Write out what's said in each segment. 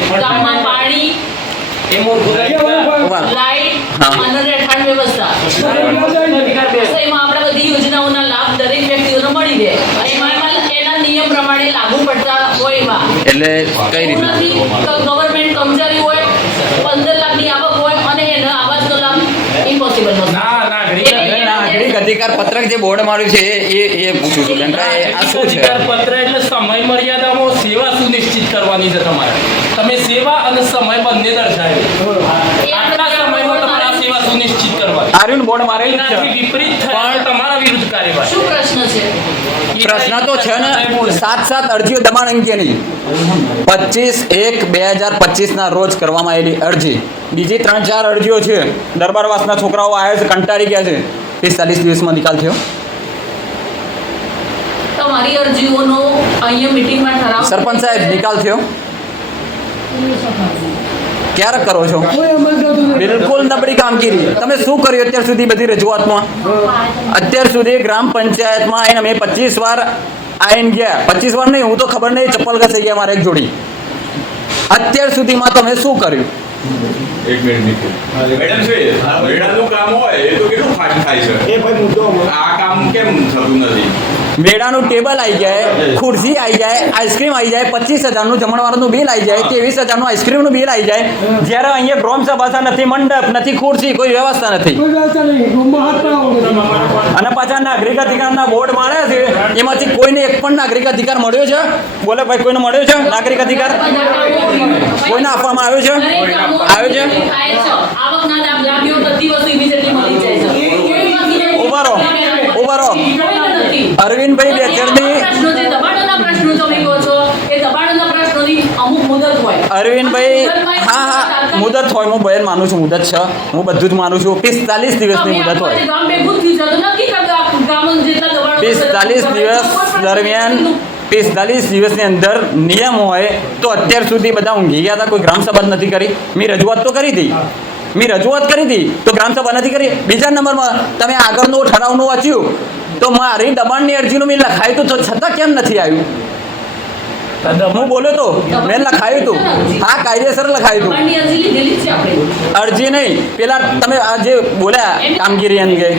ગામમાં પાણી એમાં આપણે બધી યોજનાઓના લાભ દરેક વ્યક્તિઓને મળી રહે. એમાં નિયમ પ્રમાણે લાગુ પડતા હોય એટલે કઈ રીતે? ગવર્મેન્ટ કર્મચારી હોય પંદર લાખની આવક અધિકાર પત્રક જે બોર્ડ માર્યું છે એ એ પૂછું છું બેન. કે આ શું છે? અધિકાર પત્ર એટલે સમય મર્યાદામાં સેવા સુનિશ્ચિત કરવાની છે તમારે. તમે સેવા અને સમય બંને દર્શાવ્યું આટલા સમયમાં તમારે આ સેવા સુનિશ્ચિત કરવાની. આર્યન બોર્ડ મારેલું છે. વિપરીત પણ તમારા વિરુદ્ધ કાર્યવાહી. શું પ્રશ્ન છે? પ્રશ્ન તો છે ને સાત સાત અરજીઓ દબાણ અંગેની પચીસ એક બે હજાર પચીસના રોજ કરવામાં આવેલી અરજી. બીજી ત્રણ ચાર અરજીઓ છે. દરબારવાસના છોકરાઓ આવ્યા છે કંટાળી ગયા છે. પિસ્તાલીસ દિવસમાં નિકાલ થયો. તમારી અરજીઓનો અહીંયા મીટિંગમાં ઠરાવ સરપંચ સાહેબ નિકાલ થયો. ક્યારે કરો છો? બિલકુલ નબળી કામગીરી. તમે શું કર્યું અત્યાર સુધી બધી રજૂઆતમાં? અત્યાર સુધી ગ્રામ પંચાયતમાં આવીને અમે પચીસ વાર આવીને ગયા. પચીસ વાર નહીં હું તો ખબર નહીં ચપ્પલ ઘસાઈ ગયા મારે એક જોડી. અત્યાર સુધીમાં તમે શું કર્યું? એક મિનિટ મેડમ છે મેડાનું કામ હોય એ તો કેટલું ફાસ્ટ થાય છે? એ ભાઈ મુદ્દો આ કામ કેમ થતું નથી? મેળાનું ટેબલ આવી જાય ખુરશી આવી જાય આઈસ્ક્રીમ આવી જાય પચીસ હજારનું જમણવારનું બિલ આવી જાય ત્રેવીસ હજારનું આઈસ્ક્રીમનું બિલ આવી જાય. જ્યારે અહીંયા ગ્રોમ સભા નથી મંડપ નથી ખુરશી કોઈ વ્યવસ્થા નથી. અને પાછા નાગરિક અધિકારના બોર્ડ માર્યા છે એમાંથી કોઈને એક પણ નાગરિક અધિકાર મળ્યો છે? બોલે ભાઈ કોઈને મળ્યો છે નાગરિક અધિકાર? કોઈને આપવામાં આવ્યો છે? આવ્યો છે. મુદત હોય. અરવિંદભાઈ હા હા મુદત હોય હું બહેન માનું છું મુદત છે. હું બધું જ માનું છું. પિસ્તાલીસ દિવસની મુદત હોય. પિસ્તાલીસ દિવસ દરમિયાન પિસ્તાલીસ દિવસની અંદર નિયમ હોય તો અત્યાર સુધી બધા ઊંઘી ગયા હતા કોઈ ગ્રામ સભા નથી કરી. મેં રજૂઆત તો કરી હતી. મેં રજૂઆત કરી હતી તો ગ્રામ સભા નથી કરી. બીજા નંબરમાં તમે આગળનું ઠરાવનું વાંચ્યું. તો મારી દબાણની અરજીનું મેં લખાયું તો છતાં કેમ નથી આવ્યું? હું બોલ્યો તો મેં લખાયું હતું હા કાયદેસર લખાયું હતું અરજી નહીં. પેલા તમે આ જે બોલ્યા કામગીરી એમ રજીસ્ટરમાં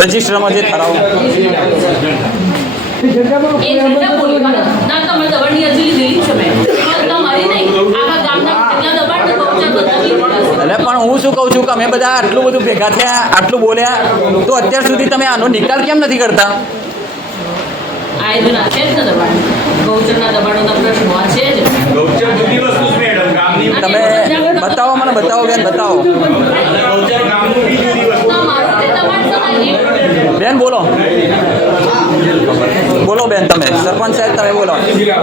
રજિસ્ટરમાં જે ઠરાવ. ના તમે દબાણની અરજી લીધેલી છે મેં એમાં તમારી નહીં આખા ગામના જેટલા દબાણ છે ગૌચર બધા એટલે પણ હું શું કહું છું કે અમે બધા આટલું બધું ભેગા થયા આટલું બોલ્યા તો અત્યાર સુધી તમે આનો નિકાલ કેમ નથી કરતા? તમે બતાવો મને બતાવો બેન બતાવો ગૌચર ગામનું બી જુદી વસ્તુ ના, મારું તે દબાણ સમાન બેન, બોલો. બોલો બેન તમે. સરપંચ સાહેબ, તમે બોલો.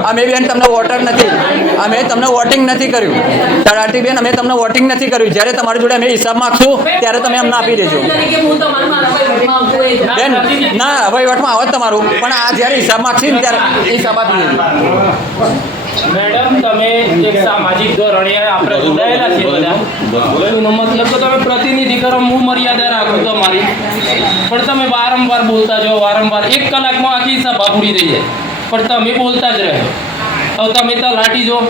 અમે બેન તમને વોટર નથી. અમે તમને વોટિંગ નથી કર્યું. તળાટી બેન, અમે તમને વોટિંગ નથી કર્યું. જ્યારે તમારી જોડે અમે હિસાબ માગશું ત્યારે તમે અમને આપી દેજો. બેન, ના, વહીવટમાં આવે તમારું. પણ આ જ્યારે હિસાબ માંગશે ને ત્યારે હિસાબ આપી દેજો. મેડમ તમે એક સામાજિક ધોરણે આપણે જોડાયેલા છીએ બધા. એનો મતલબ તો તમે પ્રતિનિધિ કરો હું મર્યાદા રાખું તમારી. પણ તમે વારંવાર બોલતા જાઓ વારંવાર એક કલાકમાં આખી સભા પૂરી થઈ જાય. પણ તમે બોલતા જ રહે. હવે તમે તો લાટી જો.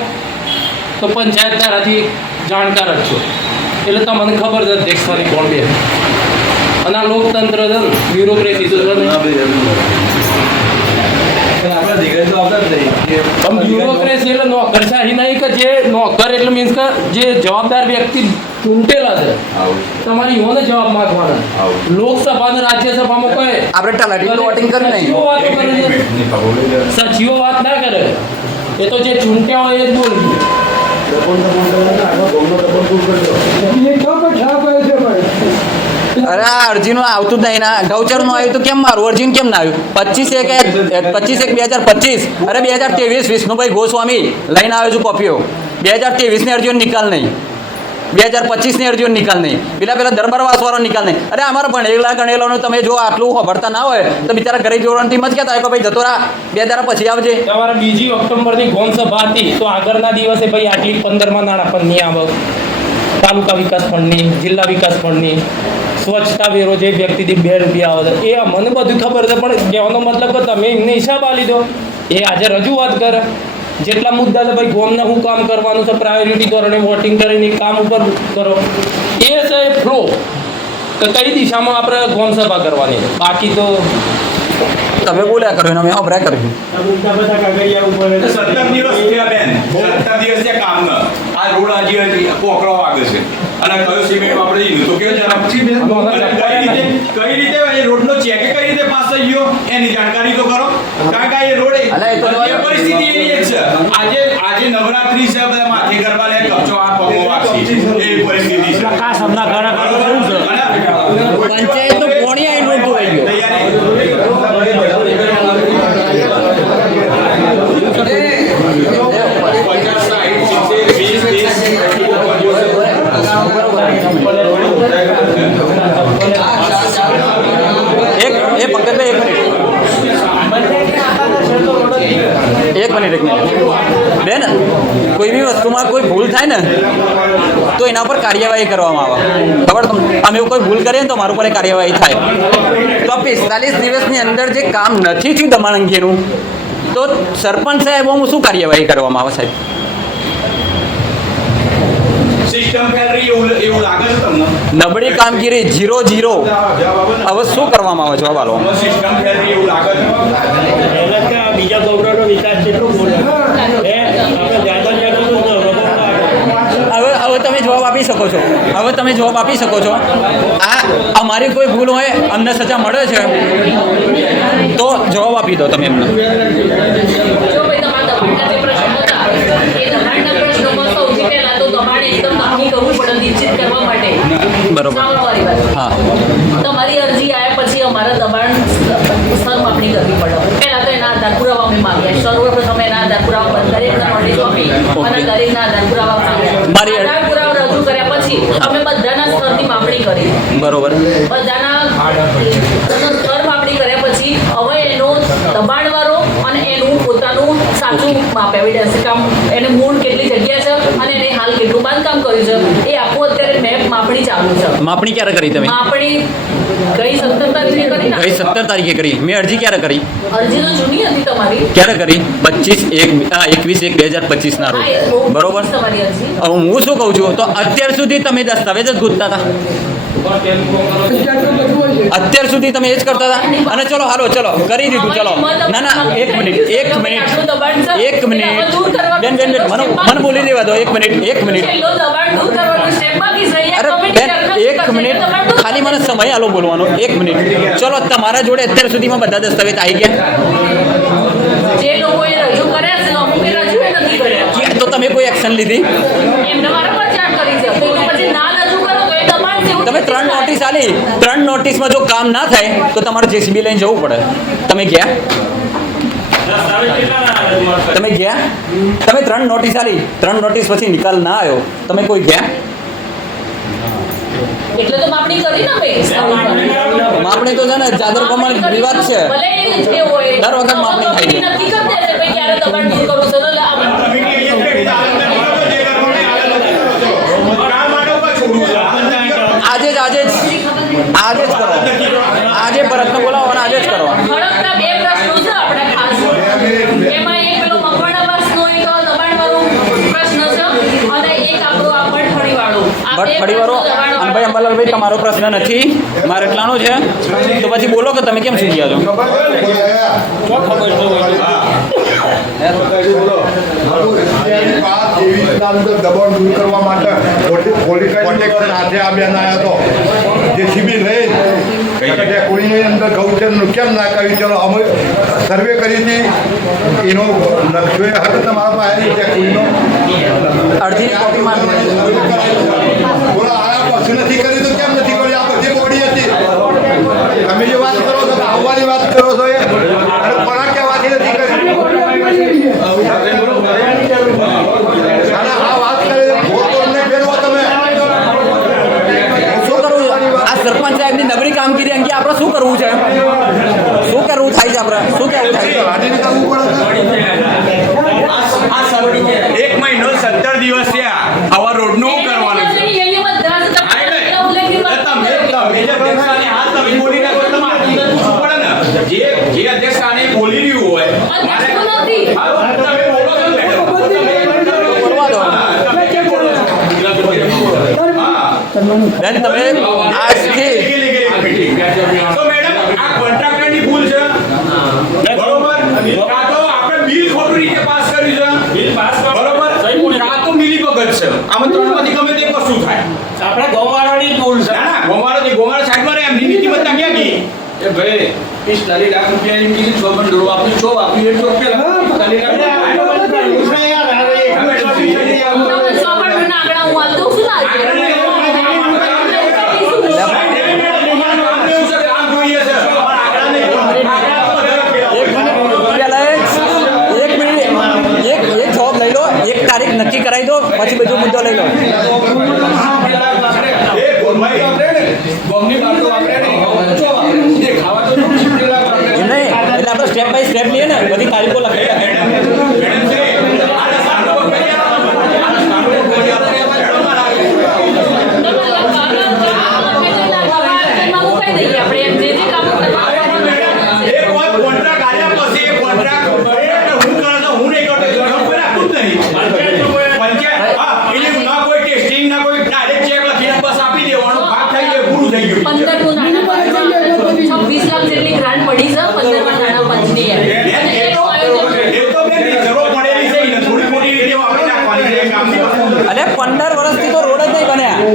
તો પંચાયત ધારાથી જાણકાર જ છો. એટલે તમને ખબર છે અધ્યક્ષ કોણ બે અને આ લોકતંત્ર છે બ્યુરોક્રેસી તો છે બ્યુરોક્રેસી એટલે નોકરશાહી નહીં કે જે નોકર એટલે મીન્સ કે જે જવાબદાર વ્યક્તિ ચૂંટેલા છે તમારી યોને જવાબ માંગવાના લોકસભા અને રાજ્યસભામાં કોઈ આપણે તલાટીનું વોટિંગ કર્યું નહીં સચિવો વાતો કરે છે સચિવો વાત ના કરે એ તો જે ચૂંટ્યા હોય એ જ આવે છે અરે આ અરજીનું આવતું જ નહીં ના. ગૌચરનું આવ્યું તો કેમ મારું? અરજીનું કેમ ના આવ્યું? પચીસ એક પચીસ એક બે હજાર પચીસ. અરે બે હજાર ત્રેવીસ, વિષ્ણુભાઈ ગોસ્વામી, લઈને આવ્યો છું કોપીઓ. બે હજાર ત્રેવીસની અરજીનો નિકાલ નહીં. બે હજાર પચીસની અરજીનો નિકાલ નહીં. પેલા પેલા દરબારવાસવાળો નિકાલ નહીં. અરે અમારા ભણેલા ગણેલાનું તમે જો આટલું ભરતા ના હોય, તો બિચારા ઘરે જોડવાની જ કહેતા કે ભાઈ જતો રહા, બે હજાર પછી આવજે. તમારે બીજી ઓક્ટોબરની ગોમ સભા હતી, તો આગળના દિવસે ભાઈ આટલી પંદરમાં નાણાં પણ નહીં આવે. તાલુકા વિકાસ ફંડની, જિલ્લા વિકાસ ફંડની. સ્વચ્છતા વેરો જે વ્યક્તિ દીઠ બે રૂપિયા આવે છે એ મને બધું ખબર છે પણ કહેવાનો મતલબ કે તમે એમને હિસાબ આ લીધો એ આજે રજૂઆત કરે. જેટલા મુદ્દા છે ભાઈ ગોમને શું કામ કરવાનું છે પ્રાયોરિટી ધોરણે વોટિંગ કરીને કામ ઉપર કરો. એ છે ફ્લો તો કઈ દિશામાં આપણે ગોમ સભા કરવાની? બાકી તો તમે બોલ્યા કરો એને મેં અભરા કર્યું. સત્તર દિવસ થયા બેન. સત્તર દિવસ કામ ન આ રોડ આજે પોકળો વાગે છે. અને કયો સિમેન્ટ વાપરે? છે તો કેવો જરા અને કઈ રીતે કઈ રીતે એ રોડનો ચેક કઈ રીતે પાસ થઈ ગયો? એની જાણકારી તો કરો. કારણ કે એ રોડ એ- પરિસ્થિતિ એની છે. આજે આજે નવરાત્રી છે બધા માથે ગરબા લે કપચો આ પગો વાગશી. એ પરિસ્થિતિ છે. પંચાયતનું પોણી આઈને ઊભું રહી ગયું. પચાસ સાઠ સિત્તેર વીસ ત્રીસ એક એ એક મિનિટ. એક મિનિટ એક મિનિટ. બેન, કોઈ બી વસ્તુમાં કોઈ ભૂલ થાય ને, તો એના પર કાર્યવાહી કરવામાં આવે. ખબર તમને? એવું કોઈ ભૂલ કરીએ ને તો મારું પર કાર્યવાહી થાય. તો પિસ્તાલીસ દિવસની અંદર જે કામ નથી થયું દમણ અંગેનું, તો સરપંચ સાહેબ હું શું કાર્યવાહી કરવામાં આવે સાહેબ? સિસ્ટમ ફેલ રહી એવું એવું લાગે છે તમને? નબળી કામગીરી જીરો જીરો. હવે શું કરવામાં આવે જવાબ આલો સિસ્ટમ ફેલ રહી એવું લાગે છે? બીજા ગૌરવનો વિકાસ કેટલો બોલે હે આપણે જાતા જાતા તો રમત હવે હવે તમે જવાબ આપી શકો છો. હવે તમે જવાબ આપી શકો છો. આ અમારી કોઈ ભૂલ હોય અમને સજા મળે છે? તો જવાબ આપી દો તમે એમને જો ભાઈ તમારા દબાણના જે પ્રશ્નો હતા એ દબાણના પ્રશ્નોમાં સૌથી પહેલા તો દબાણ એકદમ નક્કી કરવું પડે નિશ્ચિત કરવા માટે બરોબર. હા. તમારી અરજી આવ્યા પછી અમારા દબાણ સ્તર માપણી કરવી પડે. પહેલા તો એના આધાર પુરાવા અમે માંગ્યા સર્વપ્રથમ એના આધાર પુરાવા પર દરેકને નોટિસ આપી અને દરેકના આધાર પુરાવા મારી આધાર પુરાવા રજૂ કર્યા પછી અમે બધાના સ્તરની માપણી કરી. બરોબર. બધાના સ્તર માપણી કર્યા પછી હવે એનો દબાણવાળો અને એનું પોતાનું સાચું માપ એવિડન્સ કામ એને મૂળ કેટલી જગ્યા છે અને એને હાલ કેટલું બાંધકામ કર્યું છે એ આખું અત્યારે મેપ માપણી ક્યારે કરી તમે માપણી ગઈ સત્તર તારીખે કરી ગઈ સત્તર તારીખે કરી મેં અરજી ક્યારે કરી અરજી તો જૂની હતી તમારી ક્યારે કરી પચીસ એક એકવીસ એક બે હજાર પચીસ ના રોજ બરોબર હું શું કહું છું તો અત્યાર સુધી તમે દસ્તાવેજ જ ગોતતા હતા અત્યાર સુધી તમે એ જ કરતા હતા અને ચલો હાલો ચલો કરી દીધું ચલો ના ના એક મિનિટ એક મિનિટ એક મિનિટ બેન બેન બેન મને મને બોલી દેવા દો એક મિનિટ એક મિનિટ એક મિનિટ. ખાલી મને સમય આલો બોલવાનો. એક મિનિટ. ચલો તમારા જોડે અત્યાર સુધીમાં બધા દસ્તાવેજ આવી ગયા? તો તમે કોઈ એક્શન લીધી? તમે ત્રણ નોટિસ આલી. ત્રણ નોટિસમાં જો કામ ના થાય તો તમારે જેસીબી લઈને જવું પડે. તમે ગયા? તમે ગયા? તમે ત્રણ નોટિસ આલી. ત્રણ નોટિસ પછી નિકાલ ના આવ્યો. તમે કોઈ ગયા? એટલે તો માપણી કરી ને અમે માપણી તો છે ને ચાદર પ્રમાણે વિવાદ છે. દર વખત માપણી થાય છે. નક્કી કરી દે છે ભાઈ ક્યારે દબાણ દૂર કરવું છે તો આ આજે જ આજે જ આજે જ કરો આજે ભરતને બોલાવો અને આજે જ કરો ખડકના બે પ્રશ્નો છે આપણા ખાસ એમાં એક પેલો મકવાણાવાસનો એક દબાણવાળો પ્રશ્ન છે અને એક આપણો આ ભટફળીવાળો. આ બે બટ ફરી વારો. અનભાઈ અંબાલાલભાઈ તમારો પ્રશ્ન નથી. મારે એટલાનો છે. તો પછી બોલો કે તમે કેમ સૂઈ ગયા છો? દબાણ દૂર કરવા માટે જેસીબી લઈ કે કોઈની અંદર ગૌચરનું કેમ ના કર્યું ચલો અમે સર્વે કરી હતી. એનો એ હતો તમારા પાસે ત્યાં કોઈનો અડધી કોપી બોલો આ પછી નથી કરી તો કેમ નથી કરી? આ બધી બોડી હતી. તમે જે વાત કરો છો આવવાની વાત કરો છો એ અને કોના કહેવાથી નથી કરી અને આ વાત કરે છે ખોટો અમને ફેરવો તમે શું કરવું આ સરપંચ સાહેબની નબળી કામગીરી અંગે આપણે શું કરવું છે? શું કરવું થાય છે આપણે? શું કહેવું થાય એક મહિનો સત્તર દિવસ થયા. આવા રોડનું કરવાનું છે? જ હા, એટલે. તમે ઉલ્લેખિત વાત તમે તમે જે અધ્યક્ષાને હાથ બોલી નાખો તો તમારે આટલું તો પૂછવું પડે ને જે જે અધ્યક્ષાને બોલી રહ્યું હોય અધ્યક્ષ તો નથી. હા, તમે બોલો છો ને મેડમ. બોલવા દો હા, તમે કેમ બોલો છો? હા. બેન તમે આજથી તો મેડમ આ કોન્ટ્રાક્ટરની ભૂલ છે આમાં ત્રણમાંથી ગમે તે વસ્તુ થાય આપણે ગૌવાળાની જ ભૂલ છે ના ગોવાળા સાઈડમાં રહે એમની નીતિમત્તા ક્યાં ગઈ? એ ભાઈ પિસ્તાલીસ લાખ રૂપિયા એમ કીધું છો બંડળો આપી છો આપી એટલો રૂપિયા પિસ્તાલીસ લાખ તમે સો પણ ના આંકડા હું આપ દઉં છું. વધારે એક ચોક પેલા એક એક મિનિટ એક એક જોબ લઈ લો એક તારીખ નક્કી કરાવી દો પછી બધો મુદ્દો લઈ લો. તારીખો લખાઈ રાખે આપણે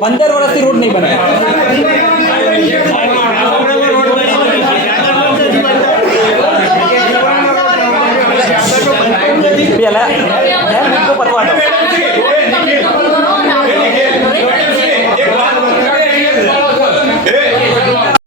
પંદર વર્ષથી રોડ નહીં બનાવ્યા